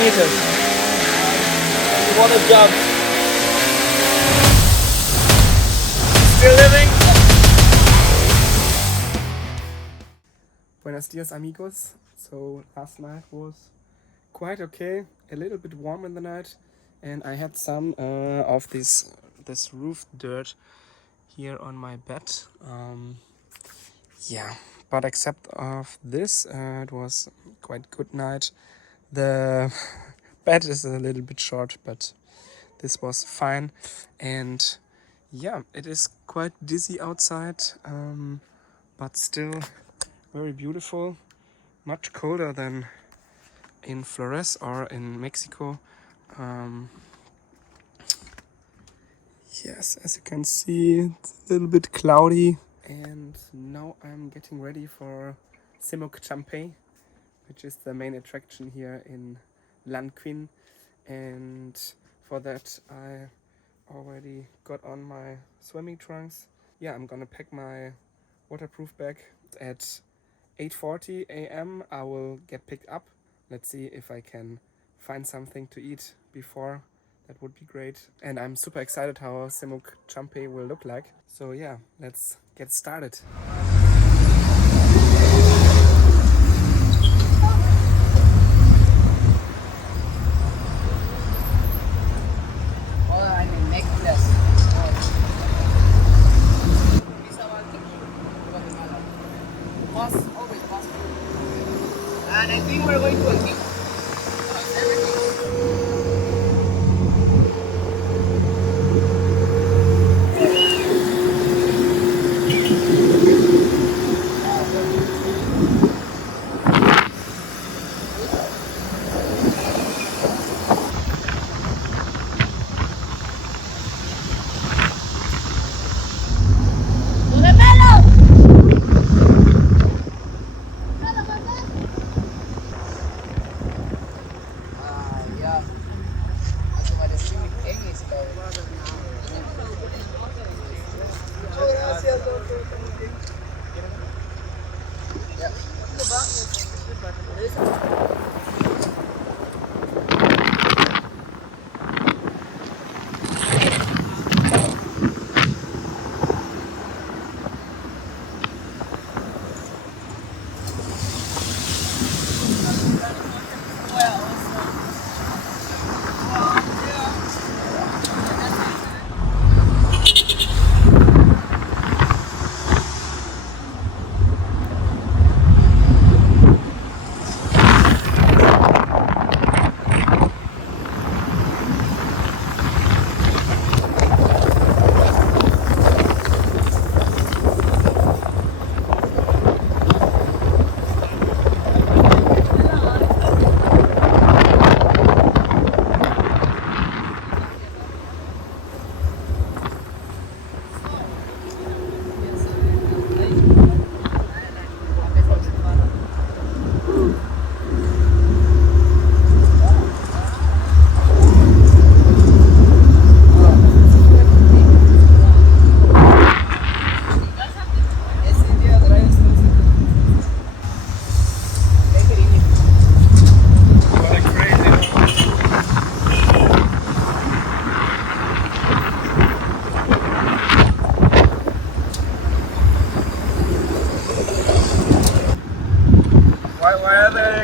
meters. You want to jump? Still living? Buenos dias, amigos. So last night was quite okay. A little bit warm in the night, and I had some of this roof dirt here on my bed. Yeah, but except of this, it was quite good night. The bed is a little bit short, but this was fine. And yeah, it is quite dizzy outside, but still very beautiful. Much colder than in Flores or in Mexico. Yes, as you can see, it's a little bit cloudy. And now I'm getting ready for Semuc Champey, which is the main attraction here in Lanquin. And for that I already got on my swimming trunks. Yeah, I'm gonna pack my waterproof bag. At 8:40 a.m. I will get picked up. Let's see if I can find something to eat before. That would be great. And I'm super excited how Semuc Champey will look like. So yeah, let's get started. Always possible. And I think we're going to a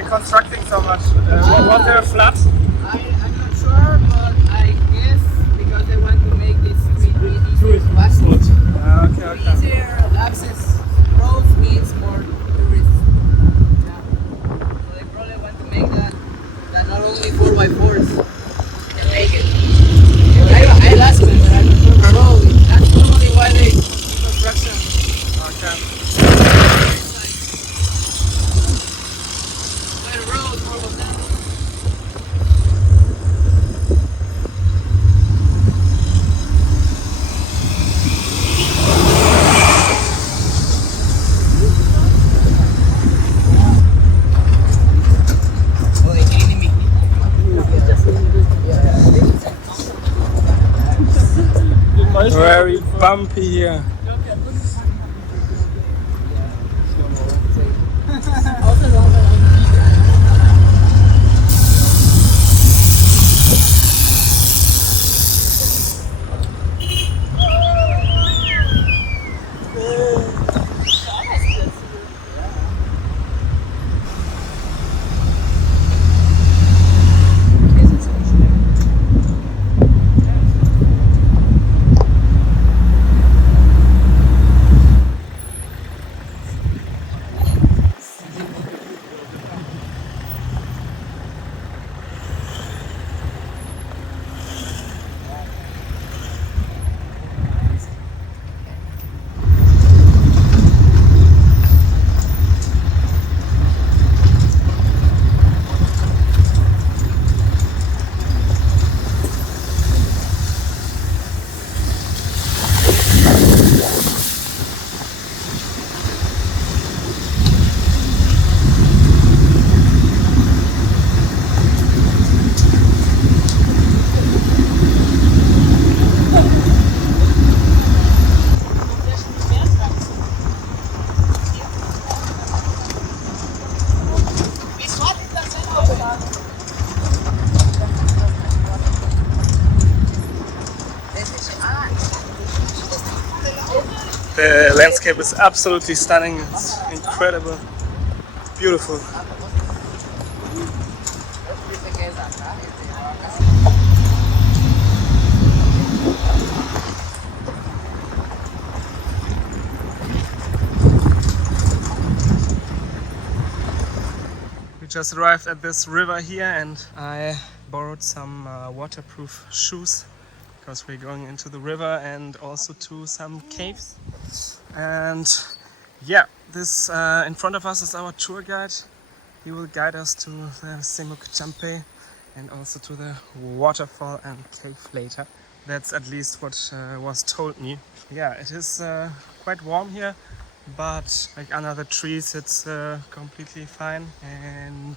Constructing so much. Was there a flood? I'm not sure, but I guess because they want to make this street easier to access. Okay. Easier access roads means more tourists. Yeah. So they probably want to make that not only 4x4s can make it. I asked them, but I'm not sure. Probably. That's normally why they do construction. Okay. Very bumpy here. The landscape is absolutely stunning. It's incredible, beautiful. We just arrived at this river here and I borrowed some waterproof shoes because we're going into the river and also to some caves. And yeah, this in front of us is our tour guide. He will guide us to the Semuc Champey and also to the waterfall and cave later. That's at least what was told me. Yeah, it is quite warm here, but like under the trees it's completely fine. And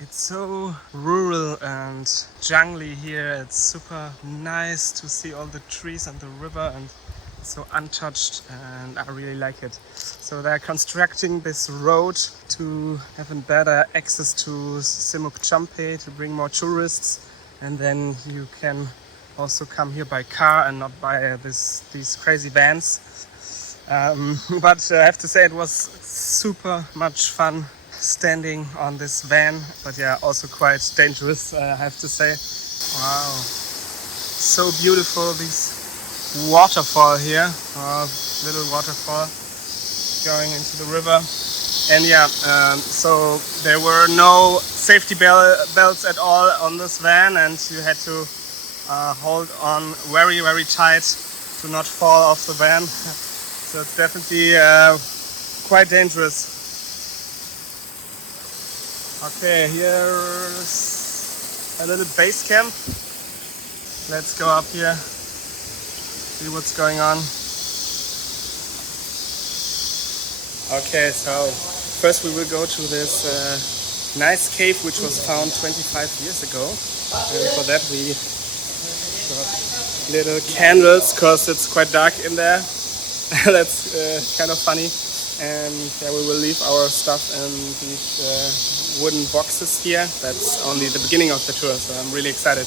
it's so rural and jungly here. It's super nice to see all the trees and the river and so untouched, and I really like it. So they're constructing this road to have a better access to Semuc Champey to bring more tourists, and then you can also come here by car and not by these crazy vans. But I have to say it was super much fun standing on this van, but yeah, also quite dangerous, I have to say. Wow, so beautiful, this waterfall here, little waterfall going into the river. And yeah, so there were no safety belts at all on this van, and you had to hold on very, very tight to not fall off the van. So it's definitely quite dangerous. Okay, here's a little base camp. Let's go up here, see what's going on. Okay, so first we will go to this nice cave which was found 25 years ago. And for that we got little candles because it's quite dark in there. That's kind of funny. And yeah, we will leave our stuff in these wooden boxes here. That's only the beginning of the tour, so I'm really excited.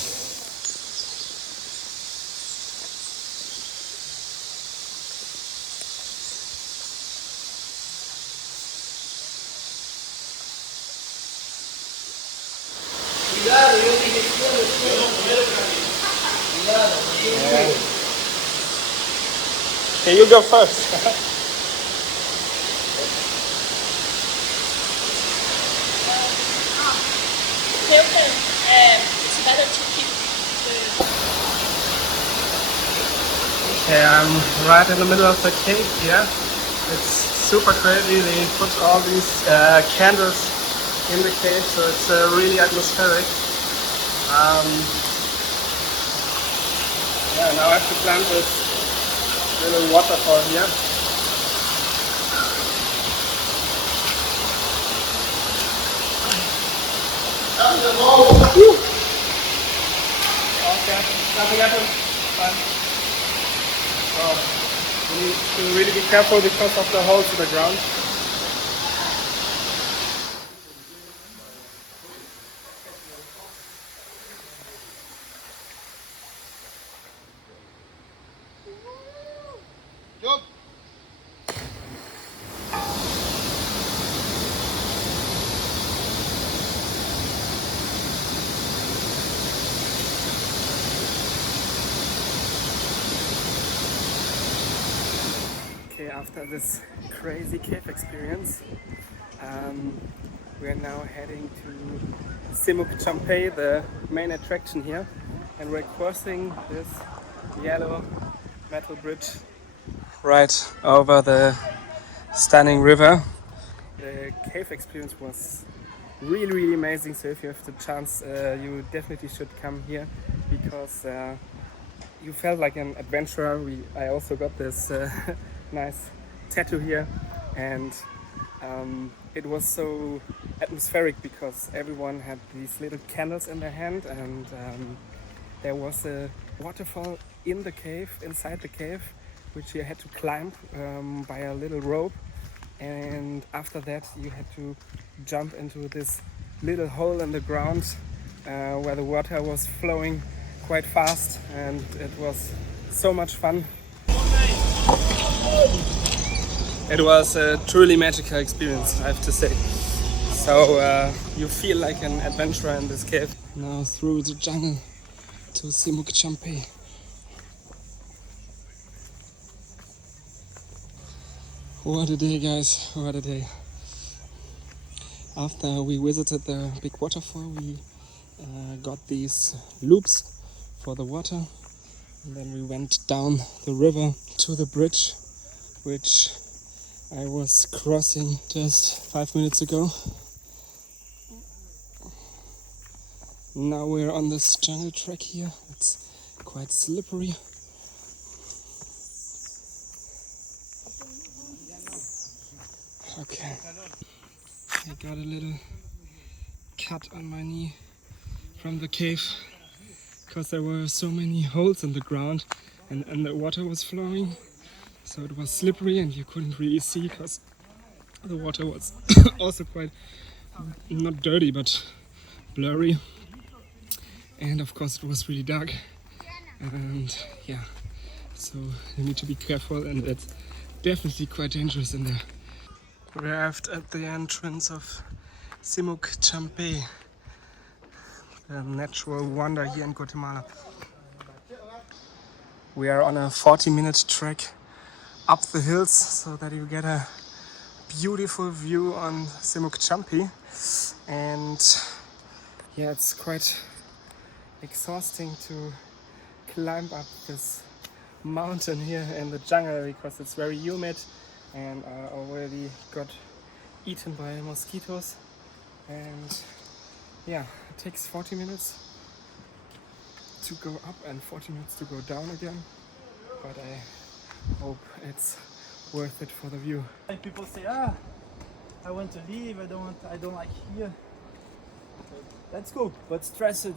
Okay, you go first. It's better to keep the... Okay, I'm right in the middle of the cave here. It's super crazy. They put all these candles in the cave, so it's really atmospheric. Yeah, now I have to climb this little waterfall here. Okay, nothing happened. Fine. You need to really be careful because of the holes in the ground. Okay, after this crazy cave experience, we are now heading to Semuc Champey, the main attraction here, and we're crossing this yellow metal bridge right over the stunning river. The cave experience was really amazing, so if you have the chance, you definitely should come here because you felt like an adventurer. I also got this nice tattoo here, and it was so atmospheric because everyone had these little candles in their hand, and there was a waterfall in the cave, inside the cave, which you had to climb by a little rope, and after that you had to jump into this little hole in the ground where the water was flowing quite fast, and it was so much fun. It was a truly magical experience, I have to say. So you feel like an adventurer in this cave. Now through the jungle to Semuc Champey. What a day, guys, what a day. After we visited the big waterfall, we got these loops for the water, and then we went down the river to the bridge, which I was crossing just 5 minutes ago. Now we're on this jungle track here. It's quite slippery. Okay, I got a little cut on my knee from the cave because there were so many holes in the ground, and the water was flowing, so it was slippery and you couldn't really see because the water was also quite not dirty but blurry, and of course it was really dark, and yeah, so you need to be careful, and it's definitely quite dangerous in there. We arrived at the entrance of Semuc Champey, a natural wonder here in Guatemala. We are on a 40-minute trek up the hills so that you get a beautiful view on Semuc Champey, and yeah, it's quite exhausting to climb up this mountain here in the jungle because it's very humid, and I already got eaten by mosquitoes, and yeah, it takes 40 minutes to go up and 40 minutes to go down again, but I hope it's worth it for the view. And people say, I want to leave, I don't like here. So that's cool, but stressful.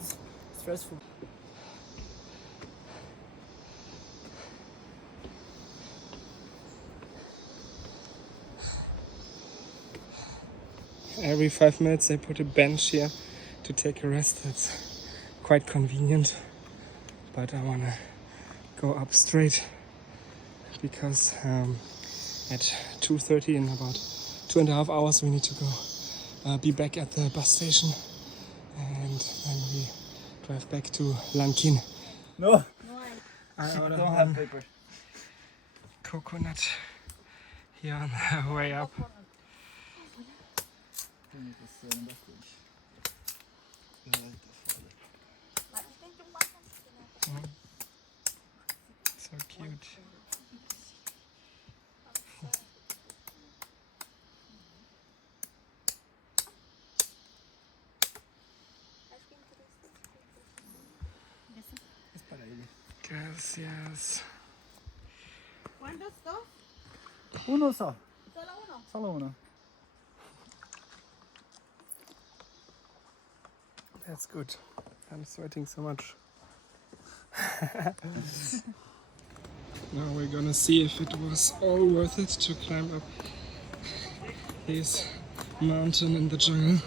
Every 5 minutes they put a bench here to take a rest. That's quite convenient, but I want to go up straight because at 2:30 in about 2.5 hours we need to go be back at the bus station, and then we drive back to Lankin. No, I she ordered don't have one paper. coconut here on the way up. So cute. Gracias. ¿Cuántos dos? Uno solo. ¿Solo uno? Solo uno. That's good. I'm sweating so much. Now we're gonna see if it was all worth it to climb up this mountain in the jungle.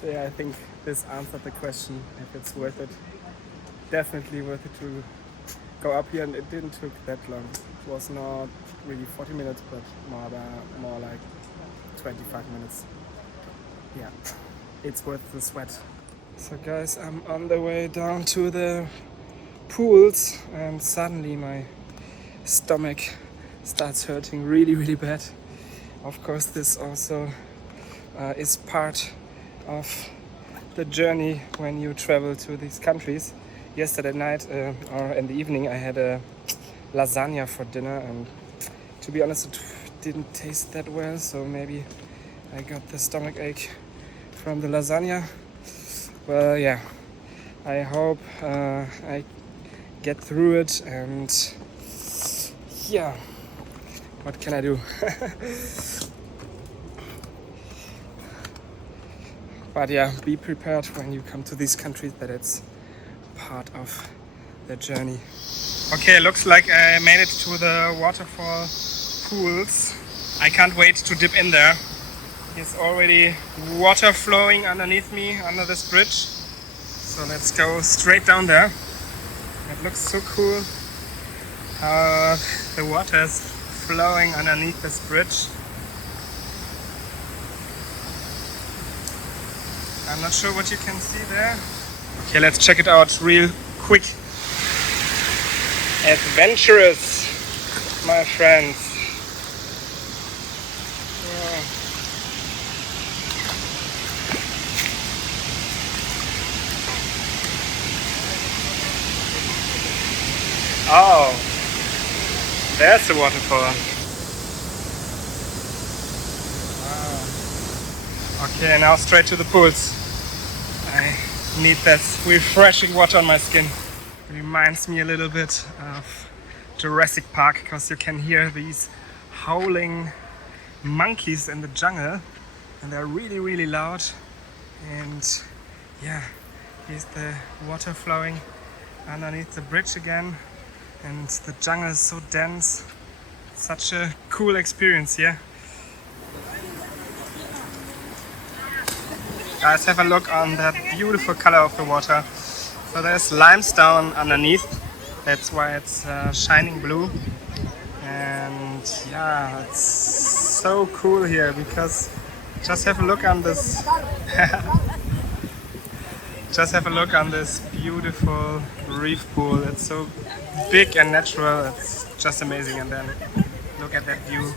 So yeah, I think this answered the question if it's worth it. Definitely worth it to go up here, and it didn't took that long. It was not really 40 minutes, but more like 25 minutes. Yeah, it's worth the sweat. So guys, I'm on the way down to the pools, and suddenly my stomach starts hurting really bad. Of course, this also is part of the journey when you travel to these countries. Yesterday night or in the evening I had a lasagna for dinner, and to be honest it didn't taste that well, so maybe I got the stomach ache from the lasagna. Well, yeah, I hope I get through it, and yeah, what can I do? But yeah, be prepared when you come to these countries that it's part of the journey. Okay, looks like I made it to the waterfall pools. I can't wait to dip in there. There's already water flowing underneath me under this bridge. So let's go straight down there. It looks so cool how the water is flowing underneath this bridge. I'm not sure what you can see there. Okay, let's check it out real quick. Adventurous, my friends. Oh, there's the waterfall. Wow. Okay, now straight to the pools. I need that refreshing water on my skin. Reminds me a little bit of Jurassic Park, because you can hear these howling monkeys in the jungle, and they're really loud. And yeah, here's the water flowing underneath the bridge again, and the jungle is so dense. Such a cool experience here. Guys, have a look on that beautiful color of the water. So there's limestone underneath, that's why it's shining blue. And yeah, it's so cool here, because just have a look on this just have a look on this beautiful reef pool. It's so big and natural, it's just amazing. And then look at that view.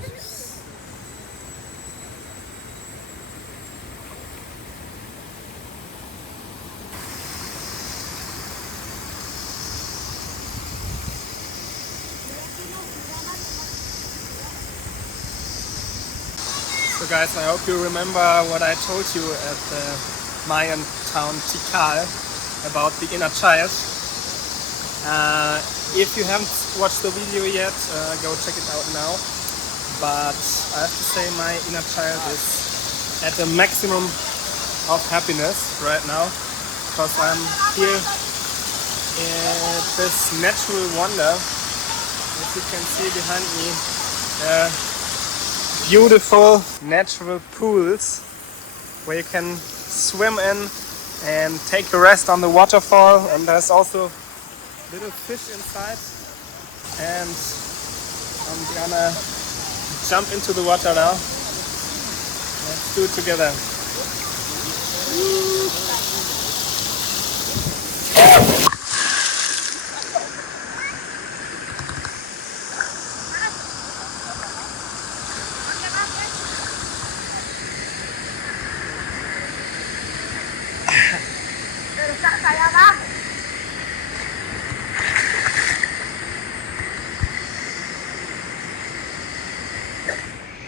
So guys, I hope you remember what I told you at the Mayan town Tikal about the inner child. If you haven't watched the video yet, go check it out now. But I have to say my inner child is at the maximum of happiness right now, because I'm here in this natural wonder. As you can see behind me, beautiful natural pools where you can swim in and take a rest on the waterfall, and there's also little fish inside, and I'm gonna jump into the water now. Let's do it together.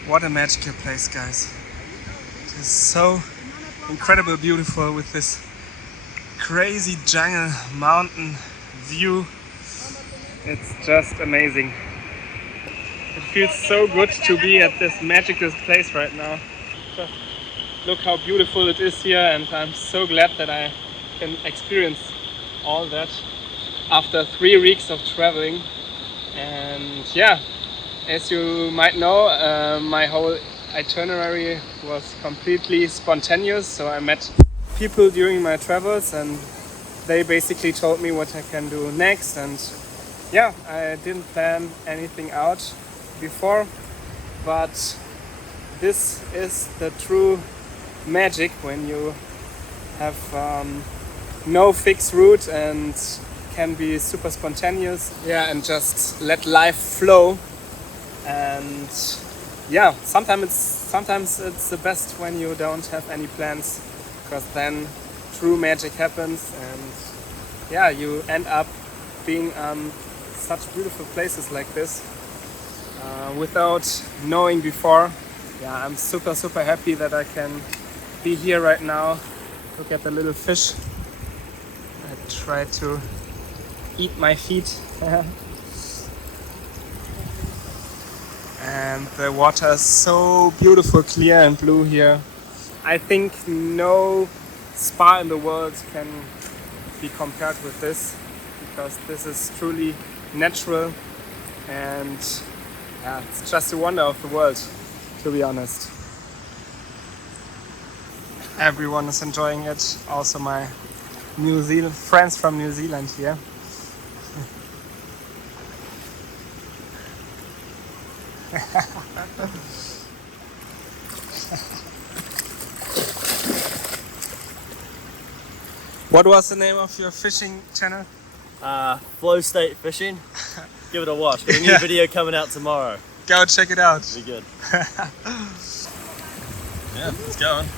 What a magical place, guys. It is so incredibly beautiful with this crazy jungle mountain view. It's just amazing. It feels so good to be at this magical place right now. Just look how beautiful it is here, and I'm so glad that I can experience all that after 3 weeks of traveling. And yeah, as you might know, my whole itinerary was completely spontaneous, so I met people during my travels and they basically told me what I can do next. And yeah, I didn't plan anything out before, but this is the true magic when you have no fixed route and can be super spontaneous, yeah, and just let life flow. And yeah, sometimes it's the best when you don't have any plans, because then true magic happens, and yeah, you end up being such beautiful places like this without knowing before. Yeah, I'm super happy that I can be here right now. Look at the little fish. I try to eat my feet. And the water is so beautiful, clear and blue here. I think no spa in the world can be compared with this, because this is truly natural, and yeah, it's just a wonder of the world, to be honest. Everyone is enjoying it, also my friends from New Zealand here. What was the name of your fishing channel? Flow State Fishing. Give it a watch. Got a new video coming out tomorrow. Go check it out. Be good. Yeah, it's going.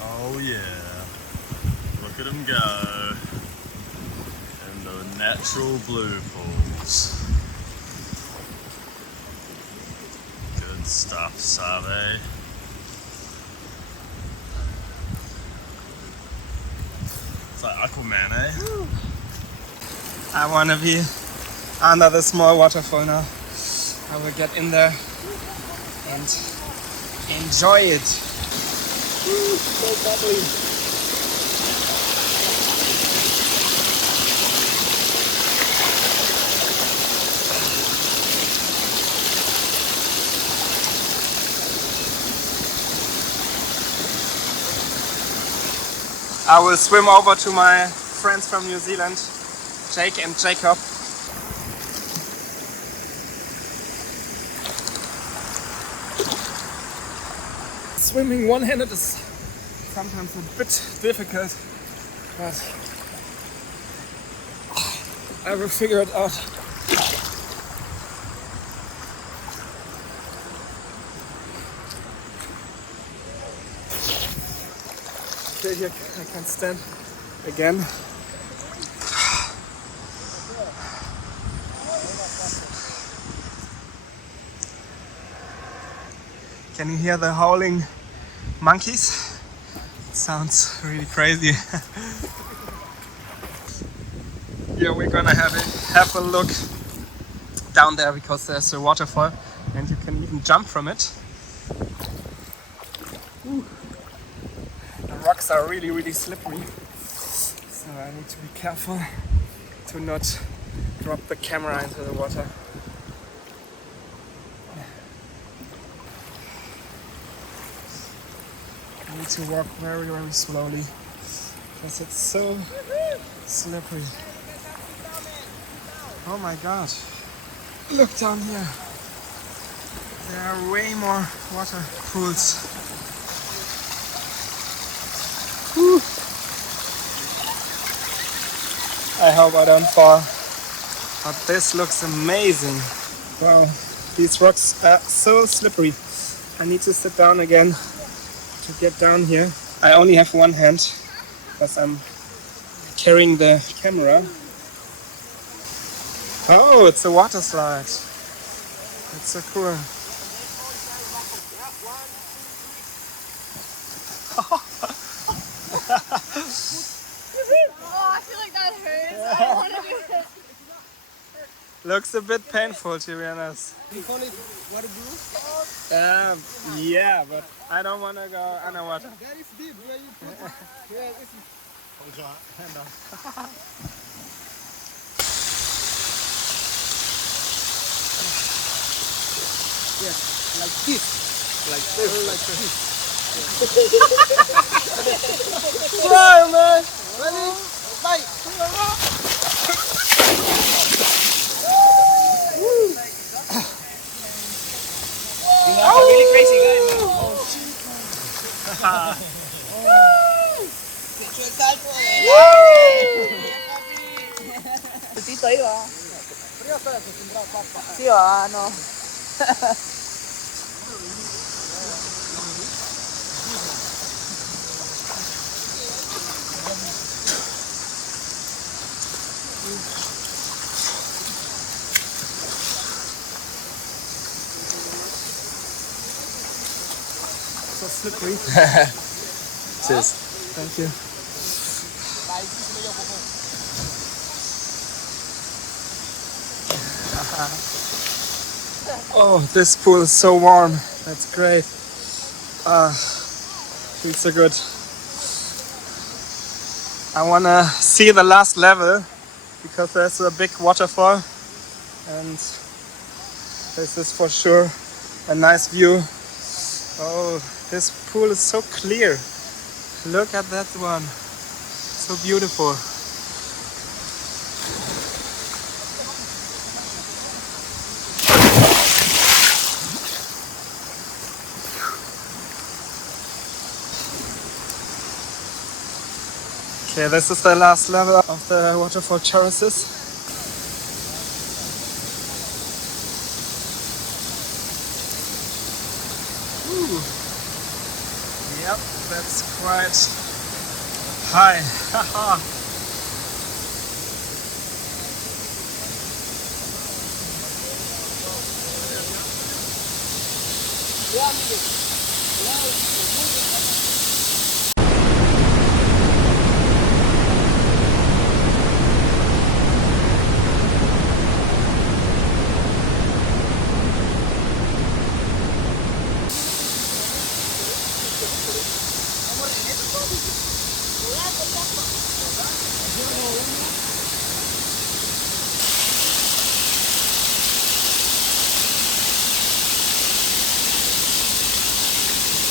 Oh yeah. Look at him go. In the natural blue pools. Good stuff, Save. It's like Aquaman, eh? I want to be under the small waterfall now. I will get in there and enjoy it. Ooh, so bubbly. I will swim over to my friends from New Zealand, Jake and Jacob. Swimming one-handed is sometimes a bit difficult, but I will figure it out. Okay, here I can stand again. Can you hear the howling monkeys? It sounds really crazy. Yeah, we're gonna have a look down there, because there's a waterfall and you can even jump from it. Ooh. The rocks are really slippery, so I need to be careful to not drop the camera into the water. I need to walk very slowly, because it's so slippery. Oh my god. Look down here. There are way more water pools. Whew. I hope I don't fall. But this looks amazing. Wow, these rocks are so slippery. I need to sit down again to get down here. I only have one hand because I'm carrying the camera. Oh, it's a water slide. That's so cool. Oh, I feel like that hurts. I don't want to do it. Looks a bit painful, to be honest. Yeah, but I don't want to go underwater. That is deep. Where you put it? Hold your hand up. Yes, like this. Like this. Like this. Try, man! Ready? Bye. You guys are really crazy, guys. Se echó el salto. Saltito ahí va. Yo estoy acostumbrado, papá. Sí va, no. So slippery. Cheers. Thank you. Oh, this pool is so warm. That's great. Feels so good. I wanna see the last level because there's a big waterfall and this is for sure a nice view. Oh, this pool is so clear. Look at that one. So beautiful. Okay, this is the last level of the Waterfall terraces. Ooh. Yep, that's quite high. Haha.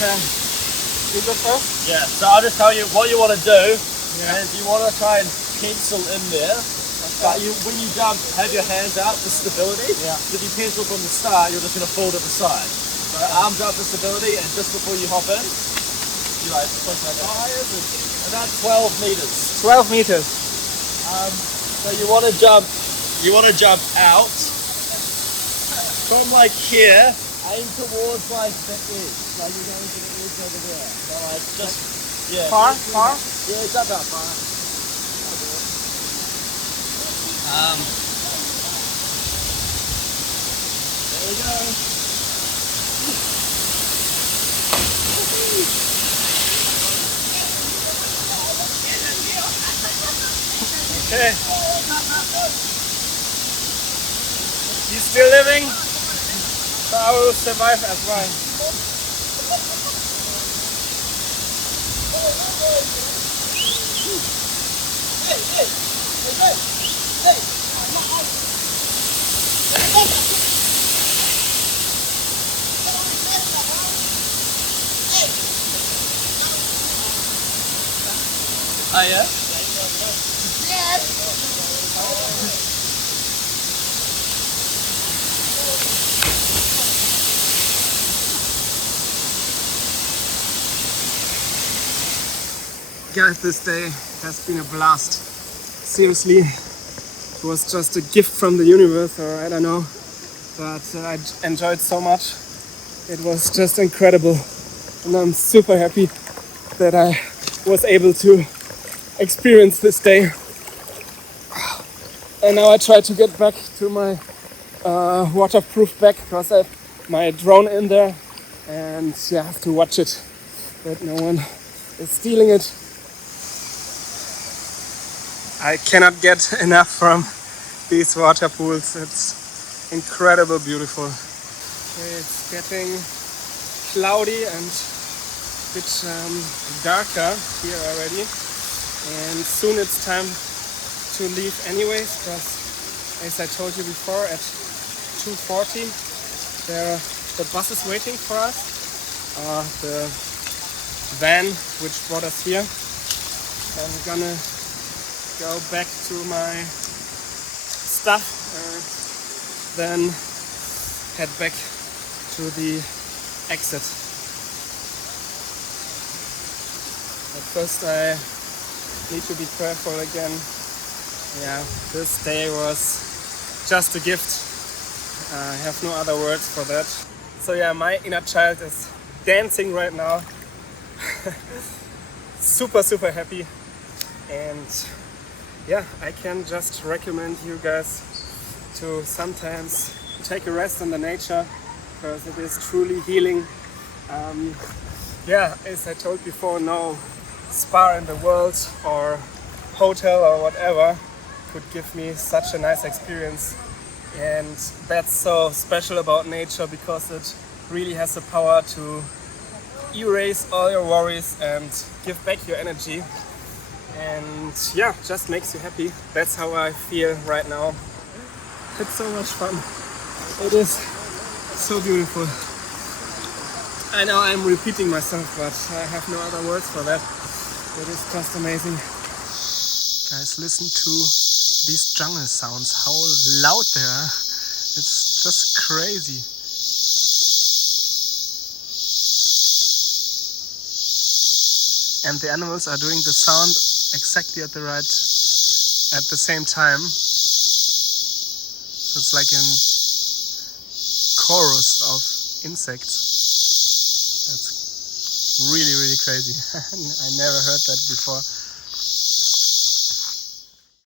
Okay. You go first? Yeah, so I'll just tell you what you want to do. And you want to try and pencil in there. But when you jump, have your hands out for stability. Yeah. If you pencil from the start, you're just going to fall to the side. So arms up for stability, and just before you hop in, you like push like about 12 meters. 12 meters. So you want to jump out from like here, aim towards like the edge, like you're going to the edge over there. So like just Far? Yeah, jump out far. There we go. Okay. You still living? So I will survive as well. Oh yeah? Guys, this day has been a blast. Seriously, it was just a gift from the universe, or I don't know, but I enjoyed so much. It was just incredible, and I'm super happy that I was able to experience this day. And now I try to get back to my waterproof bag because I have my drone in there, and yeah, I have to watch it that no one is stealing it. I cannot get enough from these water pools. It's incredible beautiful. It's getting cloudy and a bit darker here already, and soon it's time to leave anyways, because as I told you before, at 2:40 the bus is waiting for us, the van which brought us here. I'm gonna go back to my stuff and then head back to the exit. But first I need to be careful again. Yeah, this day was just a gift. I have no other words for that. So yeah, my inner child is dancing right now. super happy, and yeah, I can just recommend you guys to sometimes take a rest in the nature, because it is truly healing. Yeah, as I told before, no spa in the world or hotel or whatever could give me such a nice experience. And that's so special about nature, because it really has the power to erase all your worries and give back your energy. And yeah, just makes you happy. That's how I feel right now. It's so much fun. It is so beautiful. I know I'm repeating myself, but I have no other words for that. It is just amazing. Guys, listen to these jungle sounds, how loud they are. It's just crazy. And the animals are doing the sound exactly at the same time. So it's like a chorus of insects. That's really crazy. I never heard that before.